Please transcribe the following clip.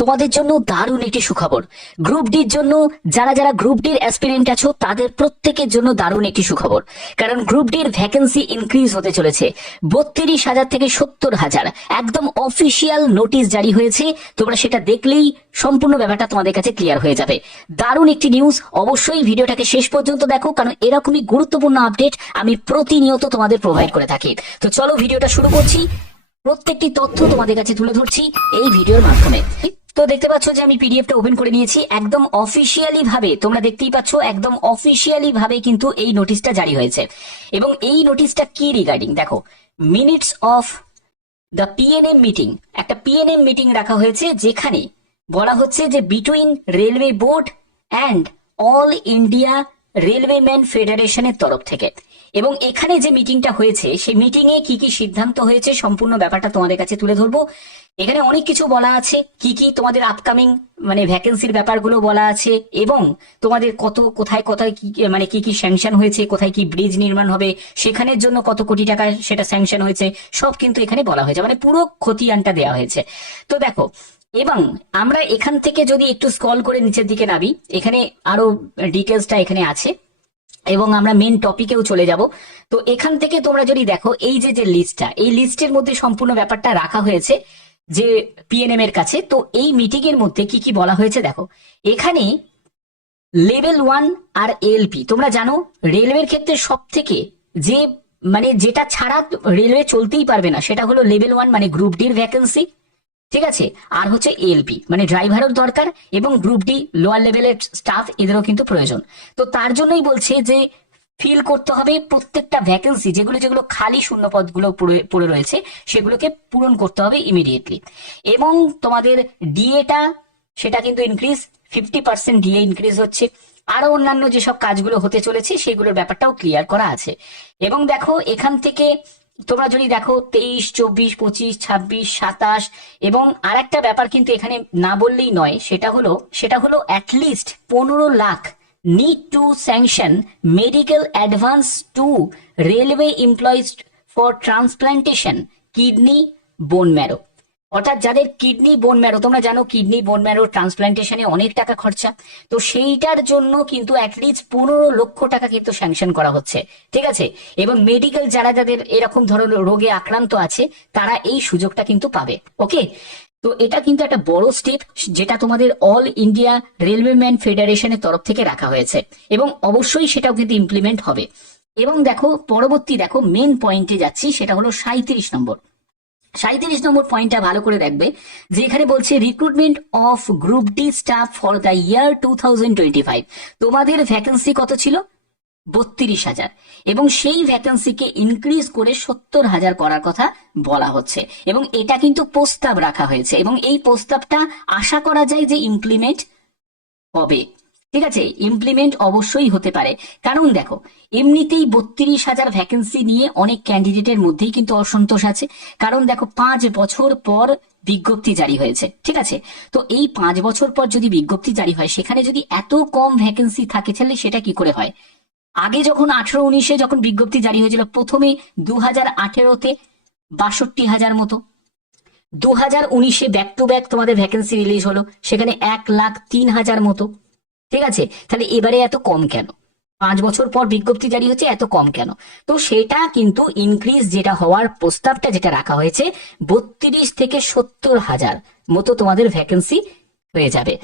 তোমাদের জন্য দারুণ একটি সুখবর। গ্রুপ ডির জন্য যারা যারা গ্রুপ ডির অ্যাসপিরেন্ট আছো, তাদের প্রত্যেকের জন্য দারুণ একটি সুখবর। কারণ গ্রুপ ডির ভ্যাকেন্সি ইনক্রিজ হতে চলেছে। বত্রিশ হাজার থেকে সত্তর হাজার। একদম অফিসিয়াল নোটিশ জারি হয়েছে। তোমরা সেটা দেখলেই সম্পূর্ণ ব্যাপারটা তোমাদের কাছে ক্লিয়ার হয়ে যাবে। দারুণ একটি নিউজ অবশ্যই ভিডিওটাকে শেষ পর্যন্ত দেখো, কারণ এরকমই গুরুত্বপূর্ণ আপডেট আমি প্রতিনিয়ত তোমাদের প্রোভাইড করে থাকি। তো চলো ভিডিওটা শুরু করছি। প্রত্যেকটি তথ্য তোমাদের কাছে তুলে ধরছি এই ভিডিওর মাধ্যমে। পাচ্ছ যে আমি পিডিএফটা ওপেন করে নিয়েছি, একদম অফিসিয়ালি ভাবে, তোমরা দেখতেই পাচ্ছ, একদম অফিসিয়ালি ভাবে কিন্তু এই নোটিশটা জারি হয়েছে। এবং এই নোটিশটা কি রিগার্ডিং দেখো minutes of the PNM meeting একটা পিএনএম মিটিং রাখা হয়েছে যেখানে বলা হচ্ছে যে between railway board and all India railway man ফেডারেশনের তরফ থেকে। এবং এখানে যে মিটিংটা হয়েছে, সেই মিটিং এ কি কি সিদ্ধান্ত হয়েছে সম্পূর্ণ ব্যাপারটা তোমাদের কাছে তুলে ধরবো। এখানে অনেক কিছু বলা আছে, কি কি তোমাদের আপকামিং মানে ভ্যাকেন্সির ব্যাপারগুলো বলা আছে, এবং তোমাদের কত, কোথায় কোথায় কি মানে কি কি স্যাংশন হয়েছে, কোথায় কি ব্রিজ নির্মাণ হবে, সেখানের জন্য কত কোটি টাকা সেটা স্যাংশন হয়েছে, সব কিন্তু এখানে বলা হয়েছে মানে পুরো খতিয়ানটা দেওয়া হয়েছে। তো দেখো, এবং আমরা এখান থেকে যদি একটু স্কল করে নিচের দিকে নামি, এখানে আরও ডিটেলসটা এখানে আছে। এবং আমরা মেন টপিকেও চলে যাব। তো এখান থেকে তোমরা যদি দেখো, এই যে যে লিস্টটা এই লিস্টের মধ্যে সম্পূর্ণ ব্যাপারটা রাখা হয়েছে যে পিএনএম এর কাছে। তো এই মিটিং এর মধ্যে কি কি বলা হয়েছে দেখো। এখানে লেভেল ওয়ান আর এলপি তোমরা জানো রেলওয়ের ক্ষেত্রে সব থেকে যে মানে যেটা ছাড়া রেলওয়ে চলতেই পারবে না, সেটা হলো লেভেল ওয়ান মানে গ্রুপ ডির ভ্যাকেন্সি ঠিক আছে? আর হচ্ছে এলপি মানে ড্রাইভারের দরকার এবং গ্রুপ ডি লোয়ার লেভেলের স্টাফ এদেরও কিন্তু প্রয়োজন। তো তার জন্যই বলছে যে ফিল করতে হবে প্রত্যেকটা ভ্যাকেন্সি যেগুলো যেগুলো খালি শূন্য পদগুলো পড়ে রয়েছে, সেগুলোকে পূরণ করতে হবে ইমিডিয়েটলি এবং তোমাদের ডিএটা সেটা কিন্তু increase fifty percent DA increase হচ্ছে। আরও অন্যান্য যেসব কাজগুলো হতে চলেছে, সেগুলোর ব্যাপারটাও ক্লিয়ার করা আছে। এবং দেখো, এখান থেকে তোমরা যদি দেখো তেইশ, চব্বিশ, পঁচিশ, ছাব্বিশ, সাতাশ, এবং আর একটা ব্যাপার কিন্তু এখানে না বললেই নয়, সেটা হলো সেটা হলো অ্যাটলিস্ট পনেরো lakh need to sanction medical advance to railway employees for transplantation kidney bone marrow অর্থাৎ যাদের কিডনি বোন ম্যারো তোমরা জানো কিডনি বোন ম্যারো ট্রান্সপ্লান্টেশনে অনেক টাকা খরচা। তো সেইটার জন্য কিন্তু অ্যাটলিস্ট পনেরো লক্ষ টাকা কিন্তু স্যাংশন করা হচ্ছে। ঠিক আছে? এবং মেডিকেল যারা যাদের এরকম ধরনের রোগে আক্রান্ত আছে, তারা এই সুযোগটা কিন্তু পাবে। ওকে তো এটা কিন্তু একটা বড় স্টেপ যেটা তোমাদের অল ইন্ডিয়া রেলওয়ে ম্যান ফেডারেশনের তরফ থেকে রাখা হয়েছে। এবং অবশ্যই সেটাও কিন্তু ইমপ্লিমেন্ট হবে। এবং দেখো, পরবর্তী দেখো মেন পয়েন্টে যাচ্ছি, সেটা হলো সাঁত্রিশ নম্বর। সাঁত্রিশ নম্বর পয়েন্টটা ভালো করে দেখবে, যে এখানে বলছে recruitment of group D staff for the year two thousand twenty five তোমাদের ভ্যাকেন্সি কত ছিল? বত্রিশ হাজার। এবং সেই ভ্যাকেন্সিকে ইনক্রিজ করে সত্তর হাজার করার কথা বলা হচ্ছে। এবং এটা কিন্তু প্রস্তাব রাখা হয়েছে। এবং এই প্রস্তাবটা আশা করা যায় যে ইমপ্লিমেন্ট হবে। ঠিক আছে ইমপ্লিমেন্ট অবশ্যই হতে পারে। কারণ দেখো, এমনিতেই বত্রিশ হাজার ভ্যাকেন্সি নিয়ে অনেক ক্যান্ডিডেটের মধ্যেই কিন্তু অসন্তোষ আছে। কারণ দেখো, পাঁচ বছর পর বিজ্ঞপ্তি জারি হয়েছে, ঠিক আছে? তো এই পাঁচ বছর পর যদি বিজ্ঞপ্তি জারি হয়, সেখানে যদি এত কম ভ্যাকেন্সি থাকে, তাহলে সেটা কি করে হয়? আগে যখন আঠারো উনিশে যখন বিজ্ঞপ্তি জারি হয়েছিল, প্রথমে দু হাজার আঠেরোতে বাষট্টি হাজার মতো। দু হাজার উনিশে ব্যাক টু ব্যাক তোমাদের ভ্যাকেন্সি রিলিজ হলো, সেখানে এক লাখ তিন হাজার মতো। ঠিক আছে? তাহলে এবারে এত কম কেন? পাঁচ বছর পর বিজ্ঞপ্তি জারি হচ্ছে, এত কম কেন? তো সেটা কিন্তু ইনক্রিজ যেটা হওয়ার প্রস্তাবটা যেটা রাখা হয়েছে, বত্রিশ থেকে সত্তর হাজার মতো তোমাদের ভ্যাকেন্সি হয়ে যাবে।